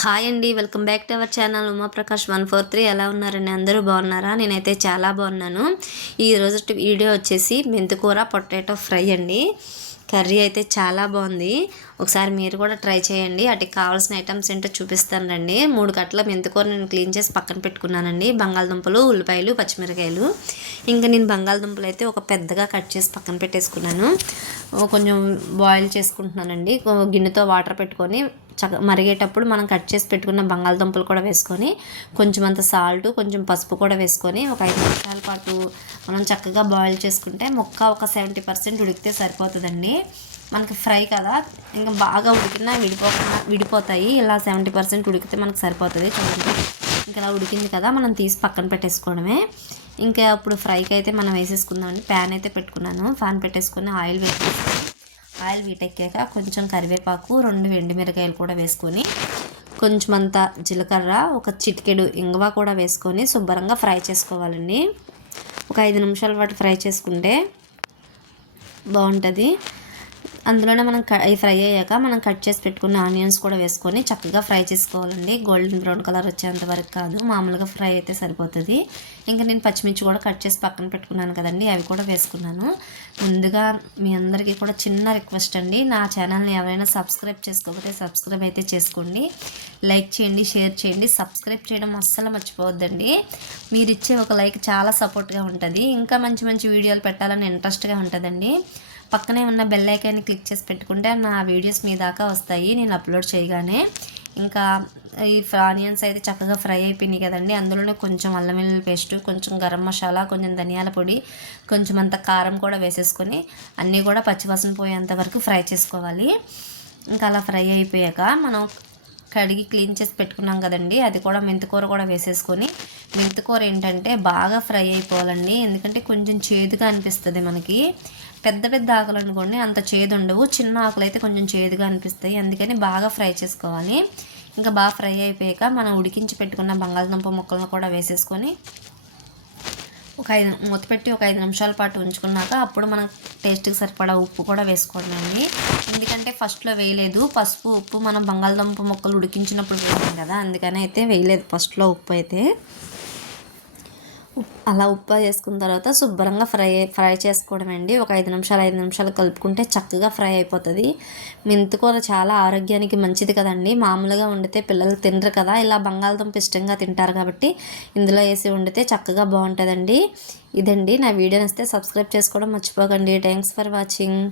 Hi అండి welcome back to our channel Umaprakash one four three. ఎలా ఉన్నారండి? అందరూ బాగున్నారా? నేనైతే చాలా బాగున్నాను. ఈరోజు వీడియో వచ్చేసి మెంతికూర పొటాటో ఫ్రై అండి. కర్రీ అయితే చాలా బాగుంది. ఒకసారి మీరు కూడా ట్రై చేయండి. వాటికి కావాల్సిన ఐటమ్స్ ఏంటో చూపిస్తానండి మూడు కట్టల మెంతుకూర నేను క్లీన్ చేసి పక్కన పెట్టుకున్నానండి. బంగాళదుంపలు ఉల్లిపాయలు పచ్చిమిరకాయలు. ఇంకా నేను బంగాళదుంపలు అయితే ఒక పెద్దగా కట్ చేసి పక్కన పెట్టేసుకున్నాను. కొంచెం బాయిల్ చేసుకుంటున్నానండి. గిన్నెతో వాటర్ పెట్టుకొని చక్క మరిగేటప్పుడు మనం కట్ చేసి పెట్టుకున్న బంగాళదుంపలు కూడా వేసుకొని కొంచెం అంత సాల్ట్ కొంచెం పసుపు కూడా వేసుకొని ఒక ఐదు నిమిషాల పాటు మనం చక్కగా బాయిల్ చేసుకుంటే మొక్క ఒక సెవెంటీ పర్సెంట్ ఉడికితే సరిపోతుందండి. మనకి ఫ్రై కదా ఇంకా బాగా ఉడికినా విడిపోకుండా విడిపోతాయి. ఇలా సెవెంటీ పర్సెంట్ ఉడికితే మనకు సరిపోతుంది. చూడండి. ఇంకా ఇలా ఉడికింది కదా మనం తీసి పక్కన పెట్టేసుకోవడమే. ఇంకా అప్పుడు ఫ్రైకి అయితే మనం వేసేసుకుందామండి ప్యాన్ అయితే పెట్టుకున్నాను. ఫ్యాన్ పెట్టేసుకొని ఆయిల్ వేసుకొని ఆయిల్ వీటెక్కాక కొంచెం కరివేపాకు రెండు ఎండుమిరకాయలు కూడా వేసుకొని కొంచెం అంత జీలకర్ర ఒక చిటికెడు ఇంగువ కూడా వేసుకొని శుభ్రంగా ఫ్రై చేసుకోవాలండి. ఒక ఐదు నిమిషాల పాటు ఫ్రై చేసుకుంటే బాగుంటుంది. అందులోనే మనం ఫ్రై అయ్యాక మనం కట్ చేసి పెట్టుకున్న ఆనియన్స్ కూడా వేసుకొని చక్కగా ఫ్రై చేసుకోవాలండి. గోల్డెన్ బ్రౌన్ కలర్ వచ్చేంత వరకు కాదు. మామూలుగా ఫ్రై అయితే సరిపోతుంది. ఇంకా నేను పచ్చిమిర్చి కూడా కట్ చేసి పక్కన పెట్టుకున్నాను కదండి. అవి కూడా వేసుకున్నాను. ముందుగా మీ అందరికీ కూడా చిన్న రిక్వెస్ట్ అండి. నా ఛానల్ని ఎవరైనా సబ్స్క్రైబ్ చేసుకోకపోతే సబ్స్క్రైబ్ అయితే చేసుకోండి. లైక్ చేయండి షేర్ చేయండి. సబ్స్క్రైబ్ చేయడం అస్సలు మర్చిపోవద్దండి. మీరు ఇచ్చే ఒక లైక్ చాలా సపోర్ట్గా ఉంటుంది. ఇంకా మంచి మంచి వీడియోలు పెట్టాలని ఇంట్రెస్ట్గా ఉంటుందండి. పక్కనే ఉన్న బెల్ ఐకాన్ని క్లిక్ చేసి పెట్టుకుంటే నా వీడియోస్ మీ దాకా వస్తాయి. నేను అప్లోడ్ చేయగానే ఇంకా ఈ ఆనియన్స్ అయితే చక్కగా ఫ్రై అయిపోయినాయి కదండి. అందులోనే కొంచెం అల్లం వెల్లుల్లి పేస్ట్ కొంచెం గరం మసాలా కొంచెం ధనియాల పొడి కొంచెం అంత కారం కూడా వేసేసుకొని అన్నీ కూడా పచ్చివాసన పోయేంత వరకు ఫ్రై చేసుకోవాలి. ఇంకా అలా ఫ్రై అయిపోయాక మనం కడిగి క్లీన్ చేసి పెట్టుకున్నాం కదండి. అది కూడా మెంతికూర కూడా వేసేసుకొని మెంతికూర ఏంటంటే బాగా ఫ్రై అయిపోవాలండి. ఎందుకంటే కొంచెం చేదుగా అనిపిస్తుంది మనకి. పెద్ద పెద్ద ఆకులు అనుకోండి అంత చేదు ఉండవు చిన్న ఆకులు అయితే కొంచెం చేదుగా అనిపిస్తాయి. అందుకని బాగా ఫ్రై చేసుకోవాలి. ఇంకా బాగా ఫ్రై అయిపోయాక మనం ఉడికించి పెట్టుకున్న బంగాళదుంప ముక్కలను కూడా వేసేసుకొని ఒక ఐదు మూత పెట్టి ఒక ఐదు నిమిషాల పాటు ఉంచుకున్నాక అప్పుడు మనం టేస్ట్కి సరిపడా ఉప్పు కూడా వేసుకోవడమండి ఎందుకంటే ఫస్ట్లో వేయలేదు. పసుపు ఉప్పు మనం బంగాళదుంప ముక్కలు ఉడికించినప్పుడు వేసాం కదా అందుకని అయితే వేయలేదు ఫస్ట్లో ఉప్పు అయితే. అలా ఉప్పు వేసుకున్న తర్వాత శుభ్రంగా ఫ్రై ఫ్రై చేసుకోవడం అండి. ఒక ఐదు నిమిషాలు ఐదు నిమిషాలు కలుపుకుంటే చక్కగా ఫ్రై అయిపోతుంది. మెంతికూర చాలా ఆరోగ్యానికి మంచిది కదండి. మామూలుగా వండితే పిల్లలు తినరు కదా. ఇలా బంగాళదుంప ఇష్టంగా తింటారు కాబట్టి ఇందులో వేసి వండితే చక్కగా బాగుంటుందండి. ఇదండి. నా వీడియో వస్తే సబ్స్క్రైబ్ చేసుకోవడం మర్చిపోకండి. Thanks for watching.